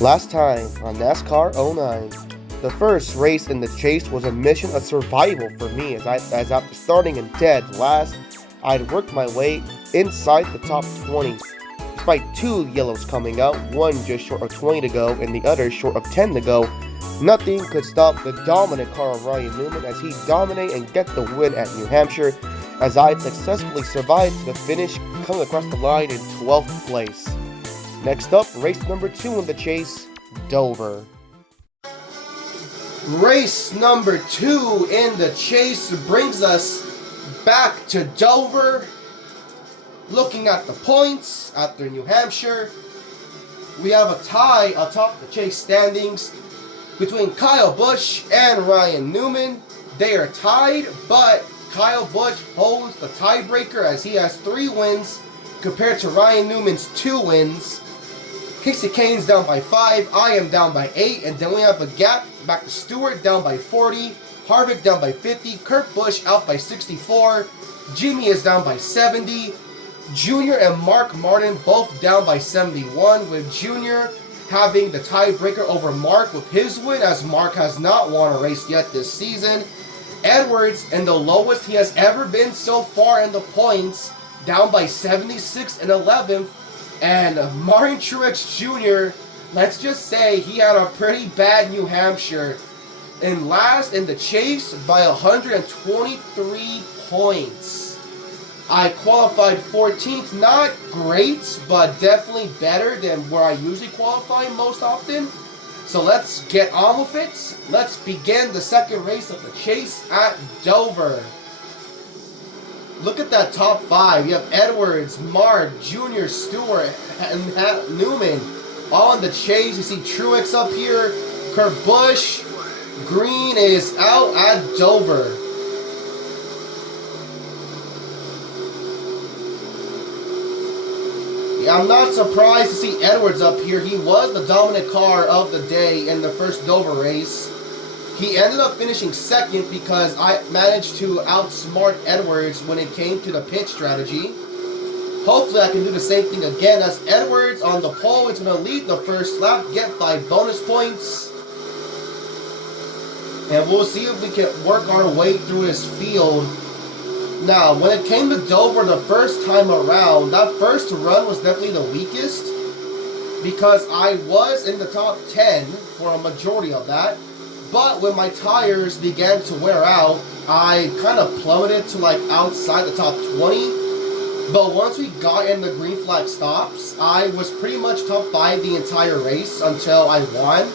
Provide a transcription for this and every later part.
Last time on NASCAR '09, the first race in the chase was a mission of survival for me as after starting in dead last, I'd worked my way inside the top 20. Despite two yellows coming out, one just short of 20 to go and the other short of 10 to go, nothing could stop the dominant car of Ryan Newman as he dominate and get the win at New Hampshire as I'd successfully survived to the finish, coming across the line in 12th place. Next up, race number 2 in the chase, Dover. Race number 2 in the chase brings us back to Dover. Looking at the points after New Hampshire, we have a tie atop the chase standings between Kyle Busch and Ryan Newman. They are tied, but Kyle Busch holds the tiebreaker as he has 3 wins compared to Ryan Newman's 2 wins. Casey Kane's down by 5, I am down by 8, and then we have a gap back to Stewart down by 40, Harvick down by 50, Kurt Busch out by 64, Jimmy is down by 70, Junior and Mark Martin both down by 71, with Junior having the tiebreaker over Mark with his win as Mark has not won a race yet this season. Edwards in the lowest he has ever been so far in the points, down by 76 and 11th. And Martin Truex Jr., let's just say he had a pretty bad New Hampshire. In last in the chase by 123 points. I qualified 14th, not great, but definitely better than where I usually qualify most often. So let's get on with it. Let's begin the second race of the chase at Dover. Look at that top 5. You have Edwards, Mark, Junior, Stewart, and Newman on the chase. You see Truex up here, Kurt Busch. Green is out at Dover. Yeah, I'm not surprised to see Edwards up here. He was the dominant car of the day in the first Dover race. He ended up finishing second because I managed to outsmart Edwards when it came to the pit strategy. Hopefully I can do the same thing again as Edwards on the pole. It's going to lead the first lap, get 5 bonus points. And we'll see if we can work our way through his field. Now, when it came to Dover the first time around, that first run was definitely the weakest because I was in the top 10 for a majority of that. But when my tires began to wear out, I kind of plummeted to like outside the top 20. But once we got in the green flag stops, I was pretty much top 5 the entire race until I won.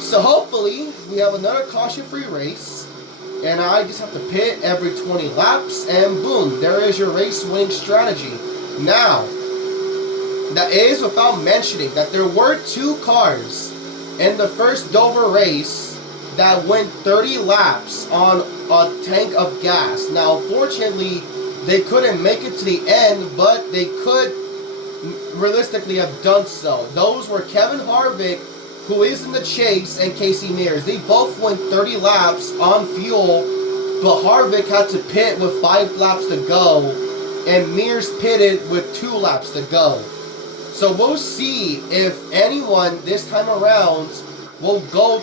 So hopefully we have another caution-free race, and I just have to pit every 20 laps, and boom, there is your race-winning strategy. Now, that is without mentioning that there were 2 cars in the first Dover race that went 30 laps on a tank of gas. Now, fortunately, they couldn't make it to the end, but they could realistically have done so. Those were Kevin Harvick, who is in the chase, and Casey Mears. They both went 30 laps on fuel, but Harvick had to pit with 5 laps to go, and Mears pitted with 2 laps to go. So we'll see if anyone this time around will go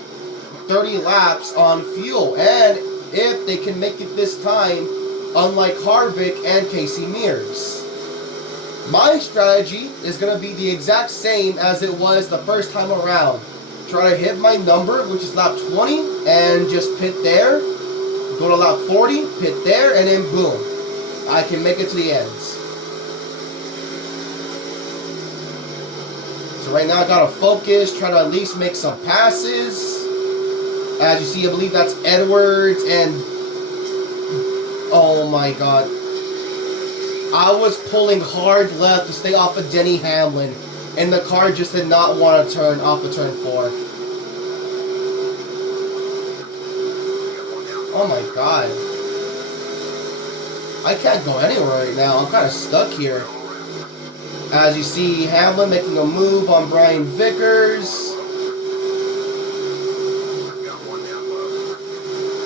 30 laps on fuel, and if they can make it this time, unlike Harvick and Casey Mears. My strategy is going to be the exact same as it was the first time around. Try to hit my number, which is lap 20, and just pit there. Go to lap 40, pit there, and then boom, I can make it to the ends. So right now I gotta focus, try to at least make some passes. As you see, I believe that's Edwards, and oh my god, I was pulling hard left to stay off of Denny Hamlin, and the car just did not want to turn off of turn 4. Oh my god, I can't go anywhere right now. I'm kind of stuck here. As you see, Hamlin making a move on Brian Vickers.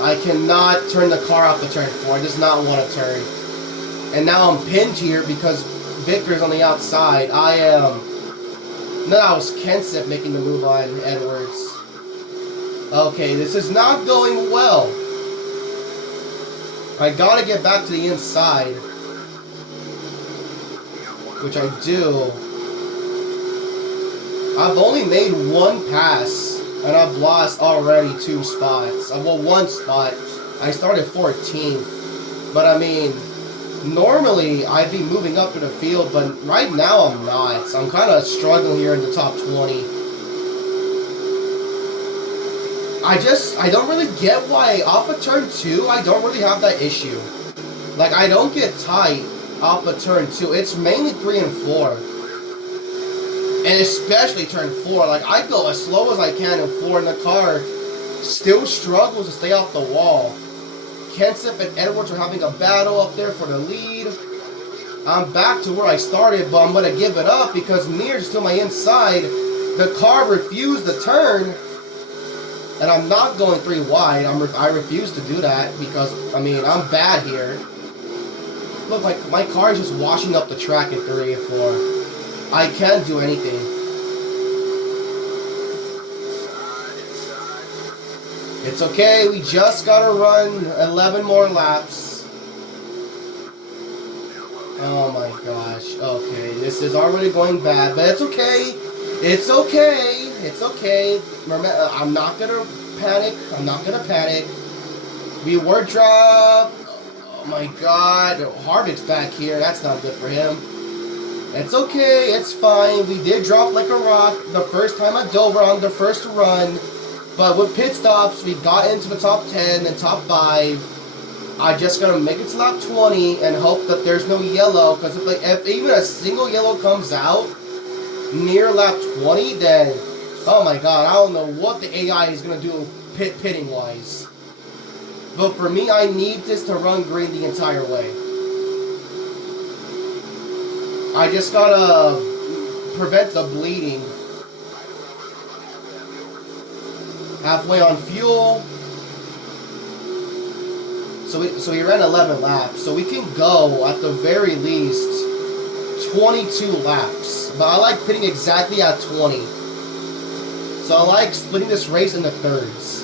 I cannot turn the car off the turn 4. I does not want to turn. And now I'm pinned here because Vickers on the outside. I am No, that was Kenseth making the move on Edwards. Okay, this is not going well. I gotta get back to the inside. Which I do. I've only made one pass, and I've lost already 2 spots. Well, 1 spot. I started 14th. But I mean, normally I'd be moving up to the field, but right now I'm not. So I'm kind of struggling here in the top 20. I don't really get why off of turn 2, I don't really have that issue. Like, I don't get tight off of turn 2. It's mainly 3 and 4. And especially turn 4. Like, I go as slow as I can in 4, and the car still struggles to stay off the wall. Kenseth and Edwards are having a battle up there for the lead. I'm back to where I started, but I'm going to give it up because Mears is to my inside. The car refused to turn. And I'm not going 3 wide. I refuse to do that because, I mean, I'm bad here. Look, like my car is just washing up the track in 3 and 4. I can't do anything. It's okay. We just gotta run 11 more laps. Oh my gosh. Okay, this is already going bad, but it's okay. It's okay. It's okay. Remember, I'm not gonna panic. I'm not gonna panic. We were dropped. Oh my god. Harvick's back here. That's not good for him. It's okay. It's fine. We did drop like a rock the first time at Dover on the first run. But with pit stops, we got into the top 10 and top 5. I just gotta make it to lap 20 and hope that there's no yellow. Because if even a single yellow comes out near lap 20, then oh my god, I don't know what the AI is going to do pitting wise. But for me, I need this to run green the entire way. I just gotta prevent the bleeding. Halfway on fuel. So we ran 11 laps. So we can go at the very least 22 laps. But I like pitting exactly at 20. So I like splitting this race into thirds.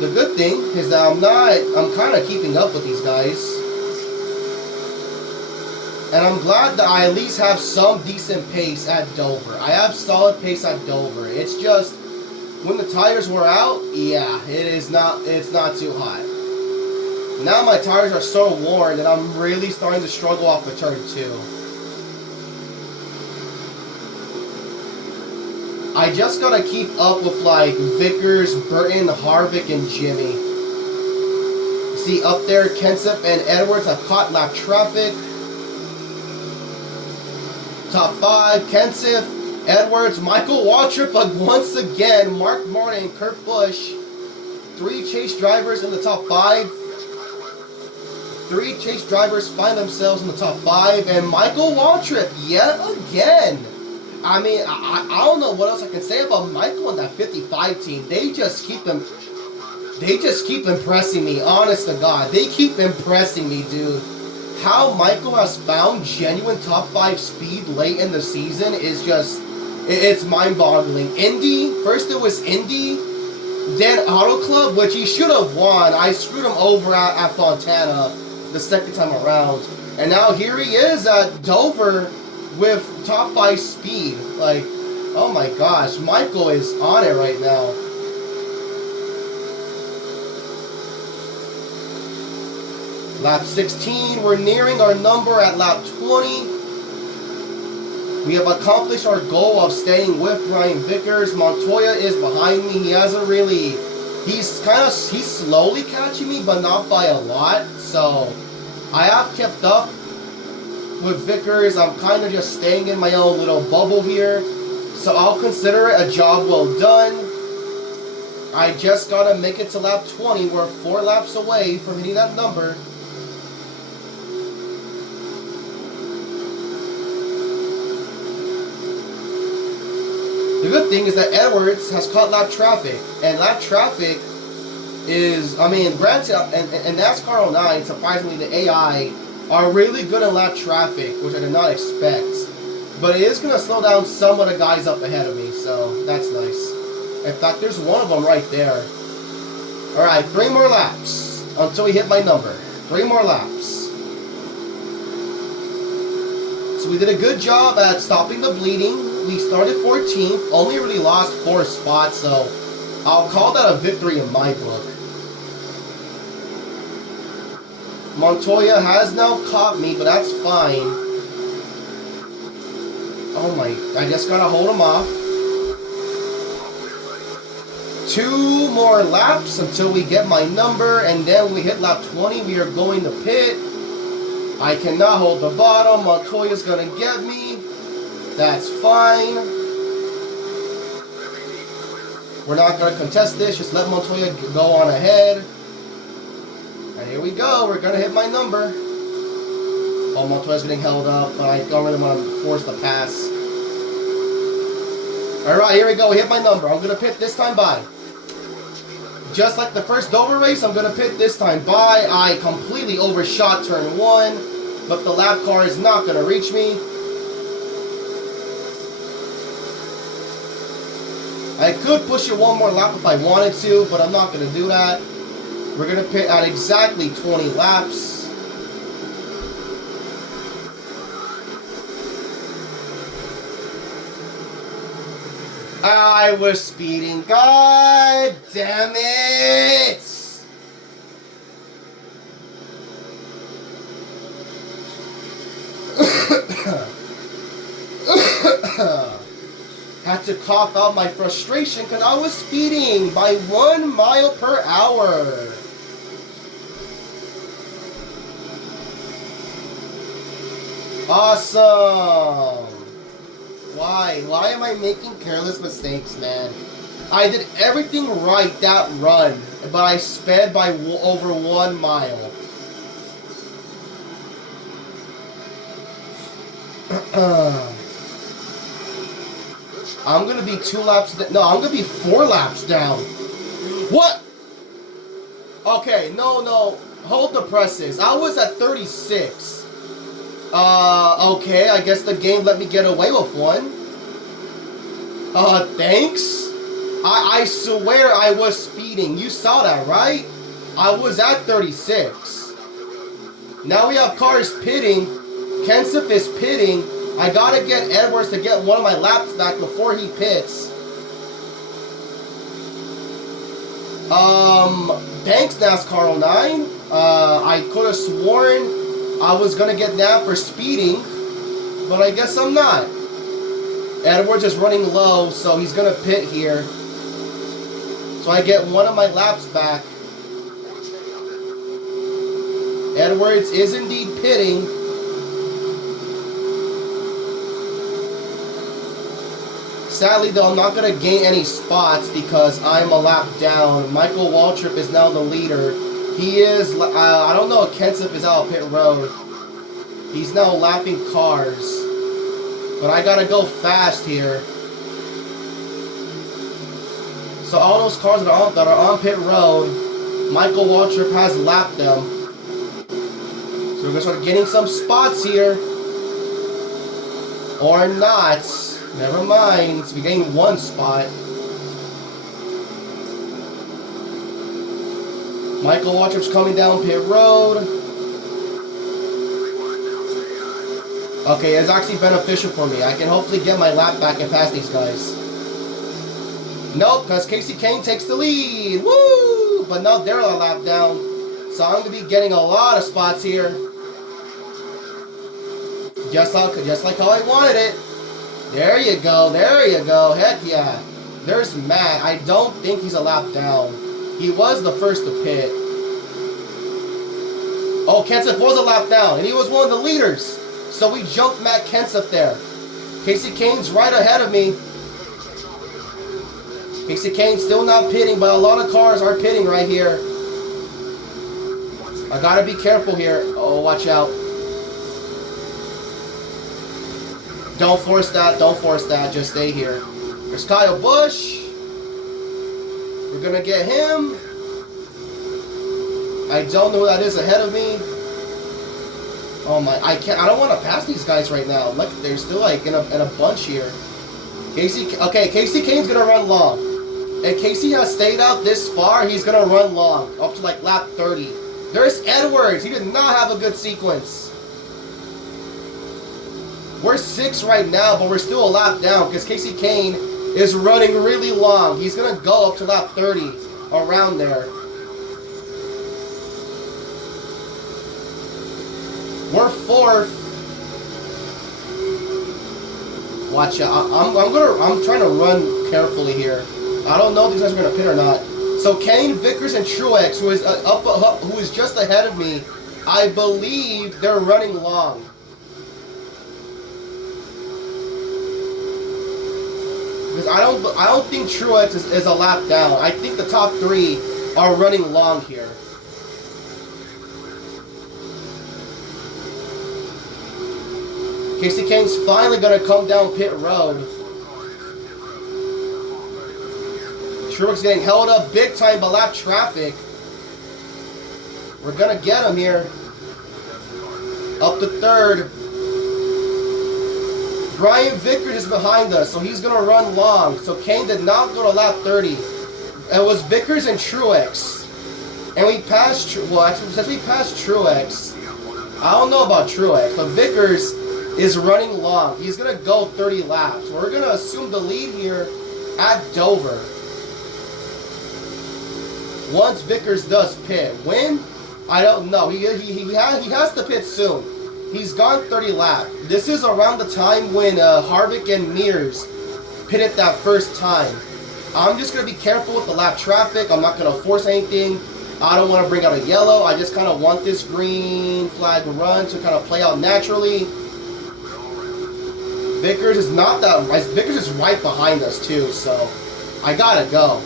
The good thing is that I'm kind of keeping up with these guys. And I'm glad that I at least have some decent pace at Dover. I have solid pace at Dover. It's just, when the tires were out, yeah, it's not too hot. Now my tires are so worn that I'm really starting to struggle off of turn 2. I just gotta keep up with like Vickers, Burton, Harvick, and Jimmy. See up there, Kenseth and Edwards have caught lap traffic. Top 5, Kenseth, Edwards, Michael Waltrip once again, Mark Martin, Kurt Busch. 3 chase drivers in the top 5. 3 chase drivers find themselves in the top 5, and Michael Waltrip yet again. I mean, I don't know what else I can say about Michael and that 55 team. They just keep impressing me, honest to God. They keep impressing me, dude. How Michael has found genuine top 5 speed late in the season is just, it's mind-boggling. Indy, first it was Indy, then Auto Club, which he should have won. I screwed him over at Fontana the second time around. And now here he is at Dover with top 5 speed. Like, oh my gosh, Michael is on it right now. Lap 16, we're nearing our number at lap 20. We have accomplished our goal of staying with Brian Vickers. Montoya is behind me. He hasn't really, he's slowly catching me, but not by a lot. So I have kept up with Vickers. I'm kind of just staying in my own little bubble here. So I'll consider it a job well done. I just gotta make it to lap 20. We're 4 laps away from hitting that number. The good thing is that Edwards has caught lap traffic, and lap traffic is, I mean, granted, and NASCAR 09, surprisingly, the AI are really good in lap traffic, which I did not expect. But it is going to slow down some of the guys up ahead of me, so that's nice. In fact, there's one of them right there. Alright, 3 more laps until we hit my number. 3 more laps. So we did a good job at stopping the bleeding. We started 14th, only really lost 4 spots, so I'll call that a victory in my book. Montoya has now caught me, but that's fine. Oh my, I just gotta hold him off. 2 more laps until we get my number, and then when we hit lap 20, we are going to pit. I cannot hold the bottom. Montoya's gonna get me. That's fine. We're not gonna contest this. Just let Montoya go on ahead. And here we go. We're gonna hit my number. Oh, Montoya's getting held up, but I don't really want to force the pass. Alright, here we go. We hit my number. I'm gonna pit this time by. Just like the first Dover race, I'm gonna pit this time by. I completely overshot turn 1, but the lap car is not gonna reach me. I could push it 1 more lap if I wanted to, but I'm not gonna do that. We're gonna pit at exactly 20 laps. I was speeding. God damn it! Had to cough out my frustration because I was speeding by 1 mile per hour. Awesome. Why? Why am I making careless mistakes, man? I did everything right that run, but I sped by over 1 mile. I'm gonna be 2 laps. No, I'm gonna be 4 laps down. What? Okay, no. Hold the presses. I was at 36. Okay, I guess the game let me get away with 1. Thanks? I swear I was speeding. You saw that, right? I was at 36. Now we have cars pitting. Kenseth is pitting. I gotta get Edwards to get 1 of my laps back before he pits. Thanks, NASCAR 09. I could have sworn I was gonna get nabbed for speeding, but I guess I'm not. Edwards is running low, so he's gonna pit here. So I get 1 of my laps back. Edwards is indeed pitting. Sadly, though, I'm not gonna gain any spots because I'm a lap down. Michael Waltrip is now the leader. He is, I don't know if Kenseth is out of pit road. He's now lapping cars. But I gotta go fast here. So all those cars that are on pit road, Michael Waltrip has lapped them. So we're gonna start getting some spots here. Or not. Never mind. We gained 1 spot. Michael Waltrip's coming down pit road. Okay, it's actually beneficial for me. I can hopefully get my lap back and pass these guys. Nope, because Casey Kane takes the lead. Woo! But now they're a lap down. So I'm going to be getting a lot of spots here. Just like how I wanted it. There you go. There you go. Heck yeah. There's Matt. I don't think he's a lap down. He was the first to pit. Oh, Kenseth was a lap down, and he was one of the leaders. So we jumped Matt Kenseth there. Casey Kane's right ahead of me. Casey Kane's still not pitting, but a lot of cars are pitting right here. I gotta be careful here. Oh, watch out. Don't force that. Don't force that. Just stay here. There's Kyle Busch. We're gonna get him. I don't know who that is ahead of me. Oh my, I don't want to pass these guys right now. Look, they're still like in a bunch here. Casey Kane's gonna run long. And Casey has stayed out this far, he's gonna run long. Up to like lap 30. There's Edwards, he did not have a good sequence. We're 6 right now, but we're still a lap down because Casey Kane is running really long. He's gonna go up to lap 30, around there. We're 4th. Watch out! I'm trying to run carefully here. I don't know if these guys are gonna pit or not. So Kane, Vickers, and Truex, who is who is just ahead of me, I believe they're running long. Because I don't think Truex is a lap down. I think the top 3 are running long here. Casey Kane's finally going to come down pit road. Truex getting held up big time by lap traffic. We're going to get him here. Up to 3rd. Brian Vickers is behind us, so he's going to run long. So Kane did not go to lap 30. It was Vickers and Truex. And we passed, well, since we passed Truex, I don't know about Truex, but Vickers is running long. He's going to go 30 laps. We're going to assume the lead here at Dover. Once Vickers does pit. When? I don't know. He has to pit soon. He's gone 30 laps. This is around the time when Harvick and Mears pitted that first time. I'm just going to be careful with the lap traffic. I'm not going to force anything. I don't want to bring out a yellow. I just kind of want this green flag run to kind of play out naturally. Vickers is not that. Vickers is right behind us too, so I gotta go.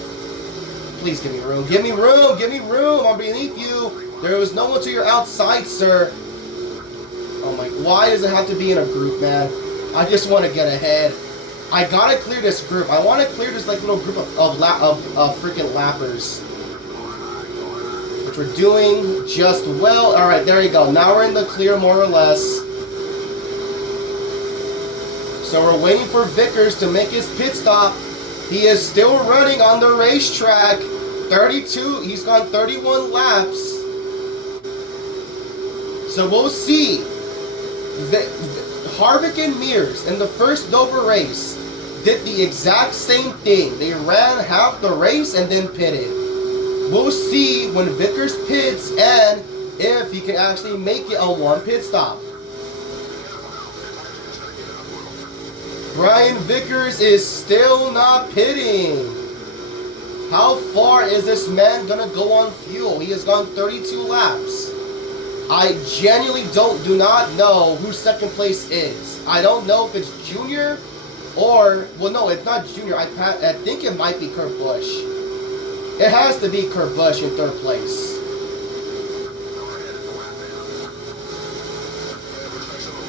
Please give me room. Give me room. Give me room. I'm beneath you. There was no one to your outside, sir. Oh my! Why does it have to be in a group, man? I just want to get ahead. I gotta clear this group. I want to clear this like little group of freaking lappers, which we're doing just well. All right, there you go. Now we're in the clear, more or less. So we're waiting for Vickers to make his pit stop. He is still running on the racetrack. 32. He's gone 31 laps. So we'll see. Harvick and Mears in the first Dover race did the exact same thing. They ran half the race and then pitted. We'll see when Vickers pits and if he can actually make it on one pit stop. Brian Vickers is still not pitting. How far is this man gonna go on fuel? He has gone 32 laps. I genuinely do not know who second place is. I don't know if it's Junior or, well, no, it's not Junior. I think it might be Kurt Busch. It has to be Kurt Busch in 3rd place.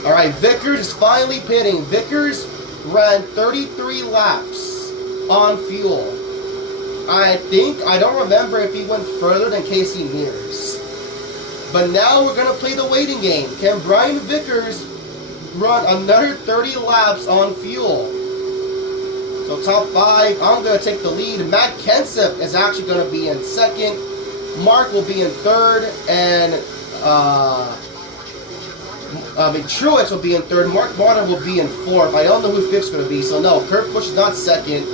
All right, Vickers is finally pitting. Vickers ran 33 laps on fuel. I don't remember if he went further than Casey Mears. But now we're going to play the waiting game. Can Brian Vickers run another 30 laps on fuel? So top 5, I'm going to take the lead. Matt Kenseth is actually going to be in 2nd. Mark will be in 3rd. And Truex will be in 3rd. Mark Martin will be in 4th. I don't know who 5th's going to be. So no, Kurt Busch is not 2nd.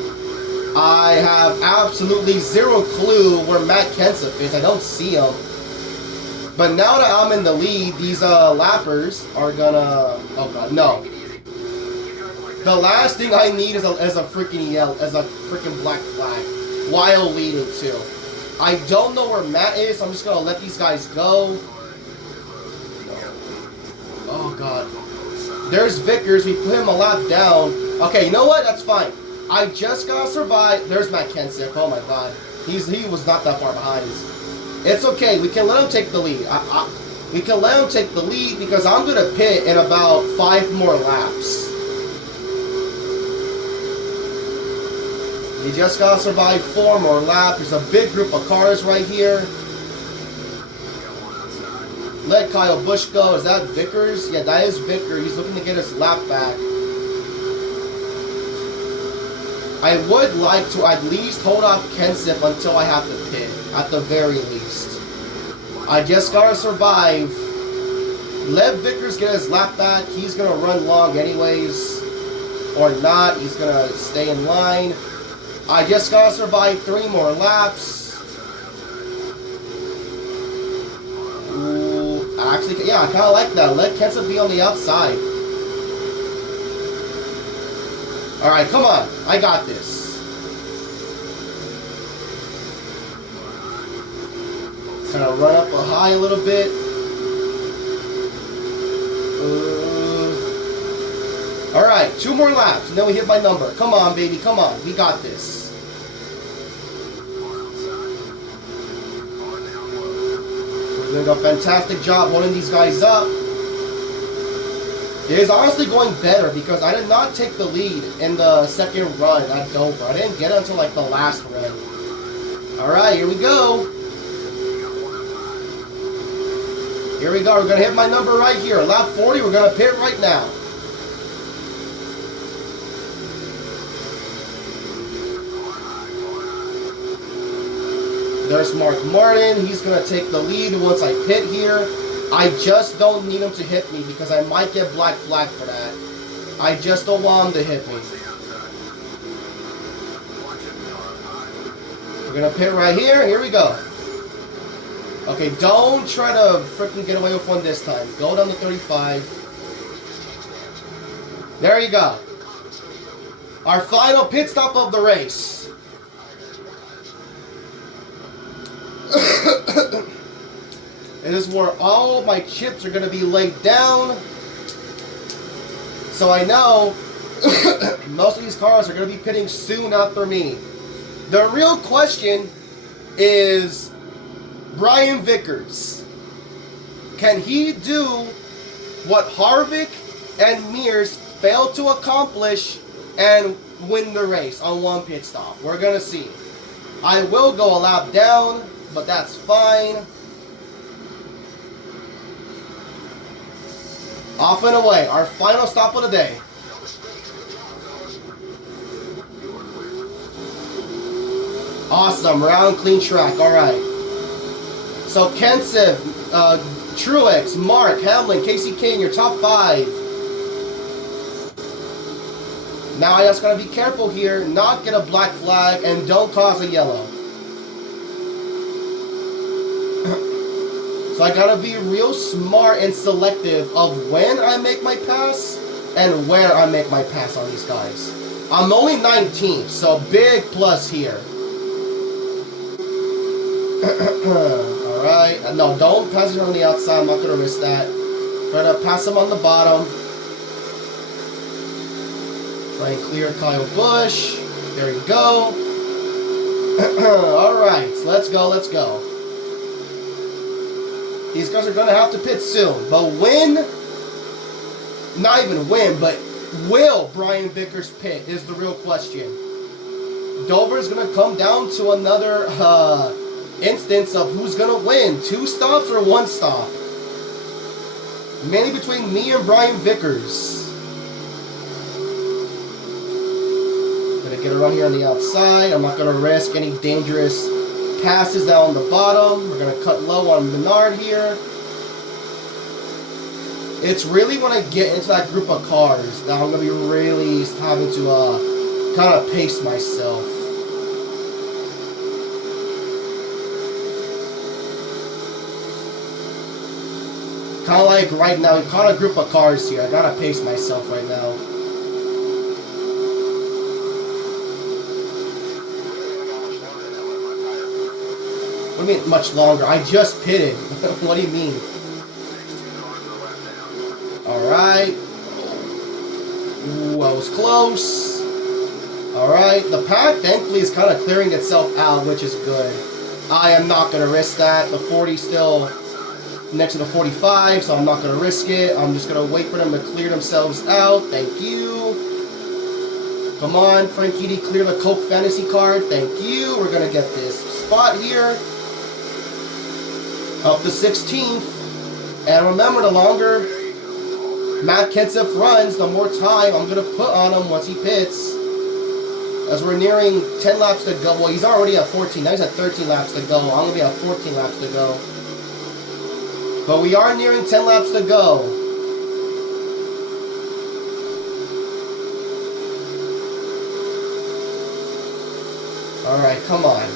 I have absolutely zero clue where Matt Kenseth is. I don't see him. But now that I'm in the lead, these lappers are gonna... Oh god, no. The last thing I need is a freaking black flag while leading too. I don't know where Matt is, so I'm just gonna let these guys go. Oh god. There's Vickers, we put him a lap down. Okay, you know what? That's fine. I just gotta survive. There's Matt Kenseth. Oh my god. He was not that far behind. It's okay. We can let him take the lead. We can let him take the lead because I'm going to pit in about 5 more laps. You just got to survive 4 more laps. There's a big group of cars right here. Let Kyle Busch go. Is that Vickers? Yeah, that is Vickers. He's looking to get his lap back. I would like to at least hold off Kenseth until I have to pit, at the very least. I just gotta survive. Let Vickers get his lap back. He's gonna run long anyways. Or not. He's gonna stay in line. I just gotta survive 3 more laps. Ooh, actually, yeah, I kinda like that. Let Kenseth be on the outside. Alright, come on. I got this. Kind of run up a high a little bit. Alright, 2 more laps, and then we hit my number. Come on, baby, come on. We got this. We're doing a fantastic job holding these guys up. It is honestly going better because I did not take the lead in the second run at Dover. I didn't get it until like the last run. Alright, here we go. Here we go. We're going to hit my number right here. Lap 40, we're going to pit right now. There's Mark Martin. He's going to take the lead once I pit here. I just don't need him to hit me because I might get black flag for that. I just don't want him to hit me. We're going to pit right here. Here we go. Okay, don't try to freaking get away with one this time. Go down to 35. There you go. Our final pit stop of the race. It is where all my chips are going to be laid down. So I know most of these cars are going to be pitting soon after me. The real question is Brian Vickers. Can he do what Harvick and Mears failed to accomplish and win the race on one pit stop? We're going to see. I will go a lap down, but that's fine. Off and away, our final stop of the day. Awesome, round clean track, alright. So Kenseth, Truex, Mark, Hamlin, Casey King, your top 5. Now I just gotta be careful here, not get a black flag, and don't cause a yellow. So I gotta be real smart and selective of when I make my pass and where I make my pass on these guys. I'm only 19th, so big plus here. Alright, no, don't pass it on the outside, I'm not gonna risk that. Try to pass him on the bottom. Try and clear Kyle Busch. There you go. Alright, let's go, let's go. These guys are going to have to pit soon. But when, not even when, but will Brian Vickers pit is the real question. Dover is going to come down to another instance of who's going to win. 2 stops or 1 stop. Mainly between me and Brian Vickers. Going to get around here on the outside. I'm not going to risk any dangerous passes down on the bottom. We're going to cut low on Menard here. It's really when I get into that group of cars that I'm going to be really having to kind of pace myself. Kind of like right now, you caught a group of cars here. I got to pace myself right now. What do you mean much longer? I just pitted. What do you mean? Alright. Ooh, I was close. Alright. The pack, thankfully, is kind of clearing itself out, which is good. I am not going to risk that. The 40 still next to the 45, so I'm not going to risk it. I'm just going to wait for them to clear themselves out. Thank you. Come on, Frankie D, clear the Coke Fantasy card. Thank you. We're going to get this spot here. Up to 16th. And remember, the longer Matt Kenseth runs, the more time I'm going to put on him once he pits. As we're nearing 10 laps to go. Well, he's already at 14. Now he's at 13 laps to go. I'm going to be at 14 laps to go. But we are nearing 10 laps to go. Alright, come on.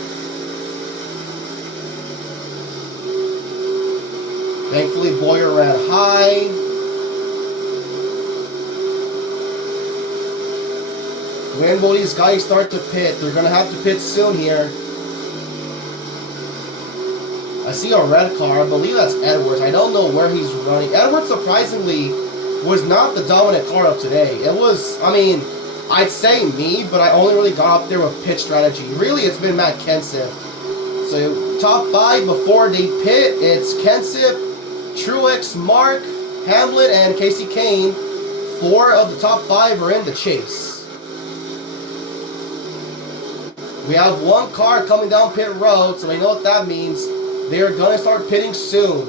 Thankfully, Boyer ran high. When will these guys start to pit? They're going to have to pit soon here. I see a red car. I believe that's Edwards. I don't know where he's running. Edwards, surprisingly, was not the dominant car of today. It was, I mean, I'd say me, but I only really got up there with pit strategy. Really, it's been Matt Kenseth. So, top 5 before they pit, it's Kenseth, Truex, Mark, Hamlin, and Casey Kane. 4 of the top 5 are in the chase. We have 1 car coming down pit road, so we know what that means. They are going to start pitting soon.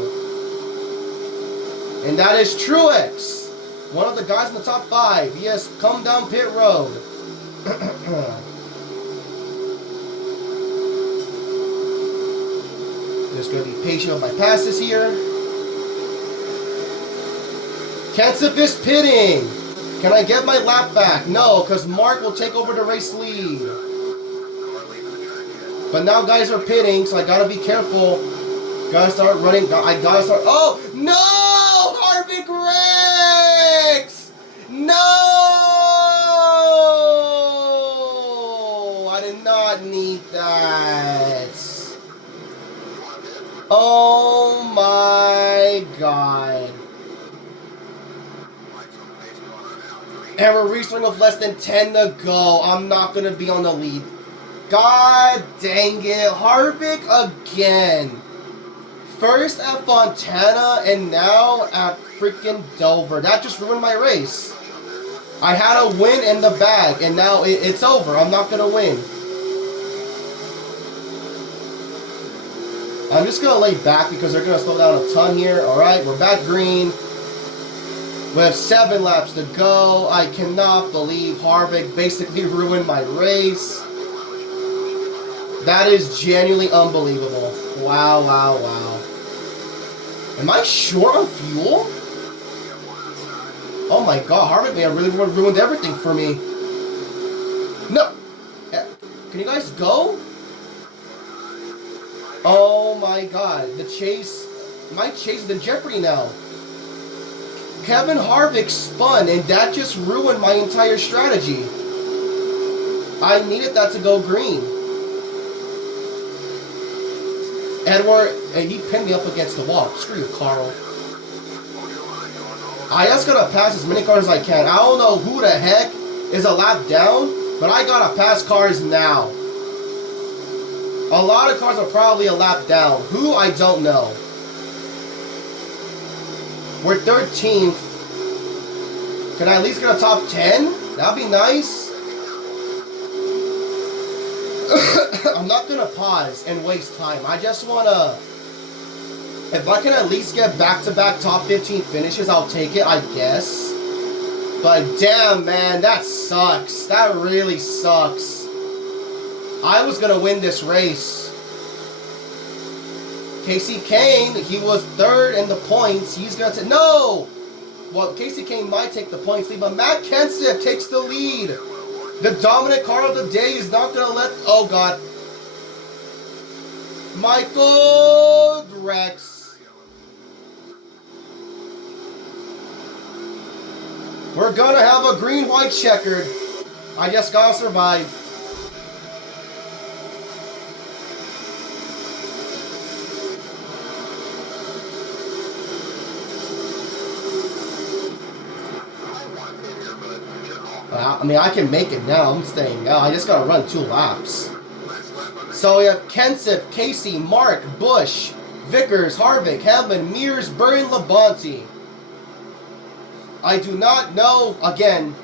And that is Truex. One of the guys in the top 5. He has come down pit road. Just going to be patient with my passes here. Kenseth is pitting. Can I get my lap back? No, because Mark will take over the race lead. But now guys are pitting, so I gotta be careful. Gotta start running. I gotta start. Oh no! Harvick wrecks! No! I did not need that. Oh my god! And we're restarting with less than 10 to go. I'm not gonna be on the lead. God dang it, Harvick again. First at Fontana and now at freaking Dover. That just ruined my race. I had a win in the bag and now it's over. I'm not going to win. I'm just going to lay back because they're going to slow down a ton here. Alright, we're back green. We have 7 laps to go. I cannot believe Harvick basically ruined my race. That is genuinely unbelievable. Wow, wow, wow. Am I short on fuel? Oh my god, Harvick may have really ruined everything for me. No! Can you guys go? Oh my god, the chase... My chase is in jeopardy now. Kevin Harvick spun and that just ruined my entire strategy. I needed that to go green. Edward, and he pinned me up against the wall. Screw you, Carl. I just gotta pass as many cars as I can. I don't know who the heck is a lap down, but I gotta pass cars now. A lot of cars are probably a lap down. Who? I don't know. We're 13th. Can I at least get a top 10? That'd be nice. I'm not going to pause and waste time. I just want to... If I can at least get back-to-back top 15 finishes, I'll take it, I guess. But damn, man, that sucks. That really sucks. I was going to win this race. Casey Kane, he was 3rd in the points. He's going to... No! Well, Casey Kane might take the points lead, but Matt Kenseth takes the lead. The dominant car of the day is not going to let... Oh, God. Michael Drex. We're going to have a green-white checkered. I just got to survive. I mean, I can make it now. I'm staying now. I just got to run 2 laps. So we have Kenseth, Casey, Mark, Busch, Vickers, Harvick, Hamlin, Mears, Burry, and Labonte. I do not know, again,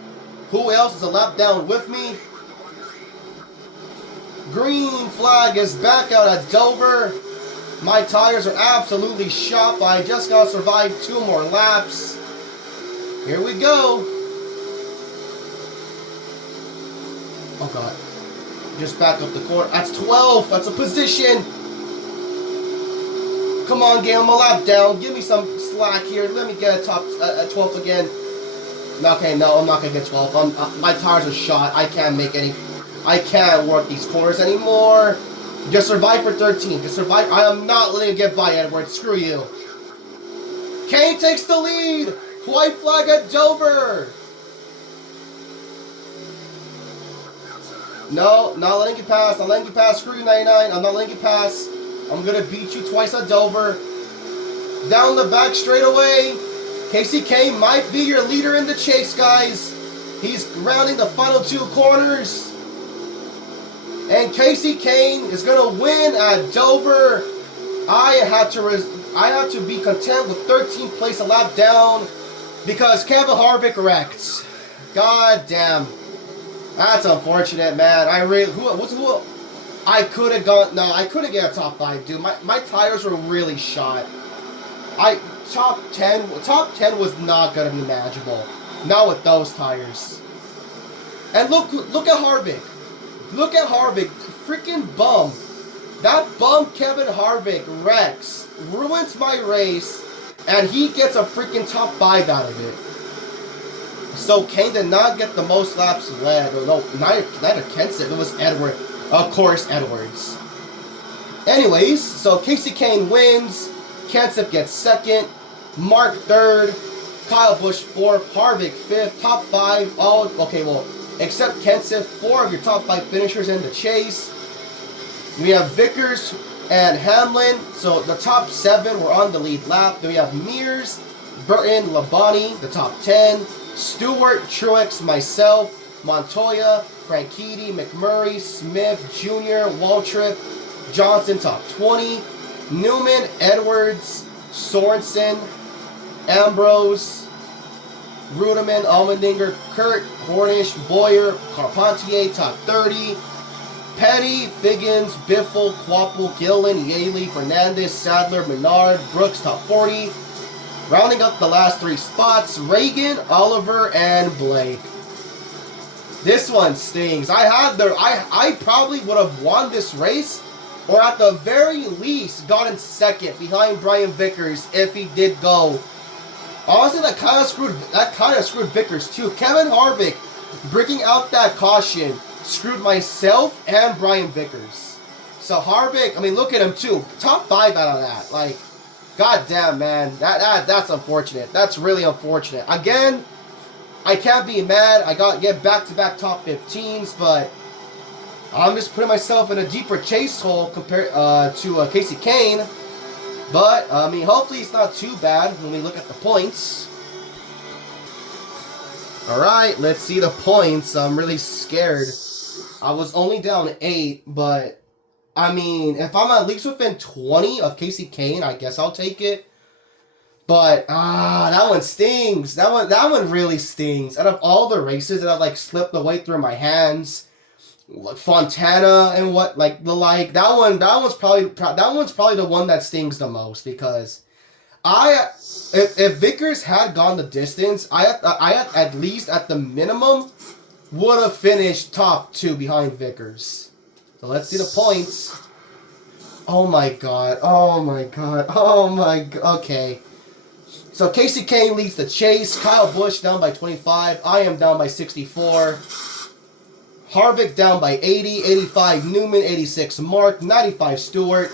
who else is a lap down with me. Green flag is back out at Dover. My tires are absolutely shot, but I just gotta survive 2 more laps. Here we go. Oh god. Just back up the corner. That's 12. That's a position. Come on, game. I'm a lap down. Give me some slack here. Let me get a top 12th again. Okay, no, I'm not gonna get 12. My tires are shot. I can't make any. I can't work these corners anymore. Just survive for 13. Just survive. I am not letting it get by, Edwards. Screw you. Kane takes the lead. White flag at Dover. No, not letting you pass. Not letting you pass. Screw you, 99. I'm not letting you pass. I'm going to beat you twice at Dover. Down the back straightaway. Casey Kane might be your leader in the chase, guys. He's rounding the final 2 corners. And Casey Kane is going to win at Dover. I had to be content with 13th place, a lap down, because Kevin Harvick wrecked. God damn. That's unfortunate, man. I could have gone. No, I couldn't get a top 5, dude. My tires were really shot. Top 10 was not gonna be manageable. Not with those tires. And look at Harvick. Look at Harvick. Freaking bum. That bum Kevin Harvick wrecks, ruins my race, and he gets a freaking top 5 out of it. So Kane did not get the most laps led. Or no, neither Kenseth. It was Edwards. Of course, Edwards. Anyways, so Casey Kane wins. Kenseth gets 2nd. Mark 3rd. Kyle Busch 4th. Harvick 5th. Top 5. All okay. Well, except Kenseth, 4 of your top 5 finishers in the chase. We have Vickers and Hamlin. So the top 7 were on the lead lap. Then we have Mears, Burton, Labonte, the top 10. Stewart, Truex, myself, Montoya, Franchitti, McMurray, Smith, Jr., Waltrip, Johnson, top 20. Newman, Edwards, Sorensen, Ambrose, Rudiman, Allmendinger, Kurt, Hornish, Boyer, Carpentier, top 30. Petty, Figgins, Biffle, Quapple, Gillen, Yaley, Fernandez, Sadler, Menard, Brooks, top 40. Rounding up the last 3 spots, Reagan, Oliver, and Blake. This one stings. I probably would have won this race, or at the very least gotten 2nd behind Brian Vickers if he did go. Honestly, that kind of screwed Vickers too. Kevin Harvick breaking out that caution screwed myself and Brian Vickers. So Harvick, I mean, look at him too. Top 5 out of that. Like, god damn, man. That's unfortunate. That's really unfortunate. Again, I can't be mad. I get back-to-back top 15s, but I'm just putting myself in a deeper chase hole compared to Casey Kane. But, I mean, hopefully it's not too bad when we look at the points. Alright, let's see the points. I'm really scared. I was only down 8, but, I mean, if I'm at least within 20 of Casey Kane, I guess I'll take it. But, that one stings. That one really stings. Out of all the races that I've, like, slipped away through my hands, like Fontana and that one's probably the one that stings the most, because if Vickers had gone the distance, I at least at the minimum would have finished top 2 behind Vickers. So let's see the points. Oh my god. Okay. So Casey Kane leads the chase. Kyle Busch down by 25. I am down by 64. Harvick down by 80, 85 Newman, 86 Mark, 95 Stewart,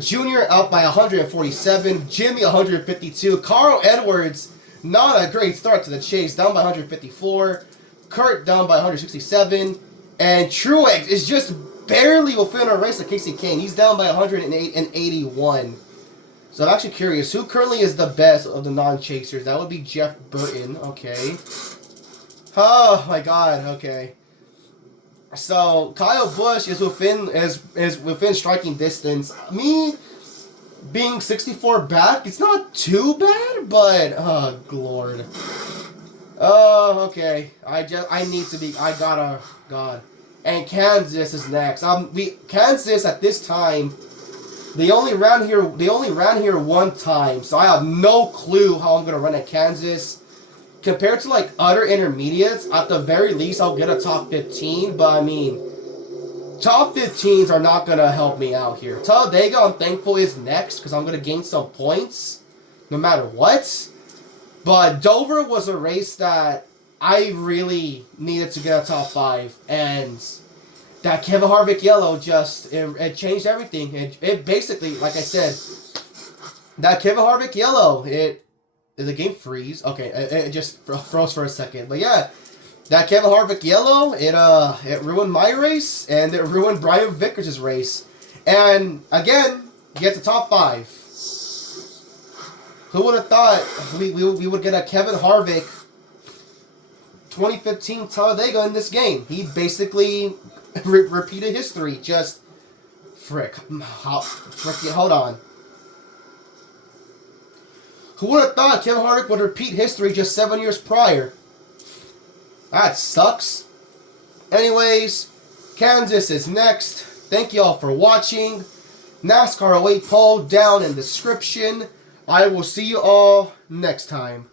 Junior out by 147, Jimmy 152, Carl Edwards, not a great start to the chase, down by 154, Kurt down by 167, and Truex is just barely within a race of Casey Kane. He's down by 108 and 81. So I'm actually curious, who currently is the best of the non-chasers? That would be Jeff Burton, okay. Oh my god, okay. So Kyle Busch is within striking distance. Me being 64 back, it's not too bad, but oh lord. Oh, okay. God. And Kansas is next. Kansas at this time They only ran here one time, so I have no clue how I'm gonna run at Kansas. Compared to like other intermediates, at the very least I'll get a top 15, but I mean, top 15s are not gonna help me out here. Talladega, I'm thankful, is next because I'm gonna gain some points, no matter what. But Dover was a race that I really needed to get a top 5, and that Kevin Harvick yellow just, it changed everything. It basically, like I said, that Kevin Harvick yellow, did the game freeze? Okay, it just froze for a second. But yeah, that Kevin Harvick yellow, it ruined my race, and it ruined Brian Vickers' race. And again, get the top 5. Who would have thought we would get a Kevin Harvick 2015 Talladega in this game? He basically repeated history. Just hold on. Who would have thought Kevin Harvick would repeat history just 7 years prior? That sucks. Anyways, Kansas is next. Thank you all for watching. NASCAR 08 poll down in the description. I will see you all next time.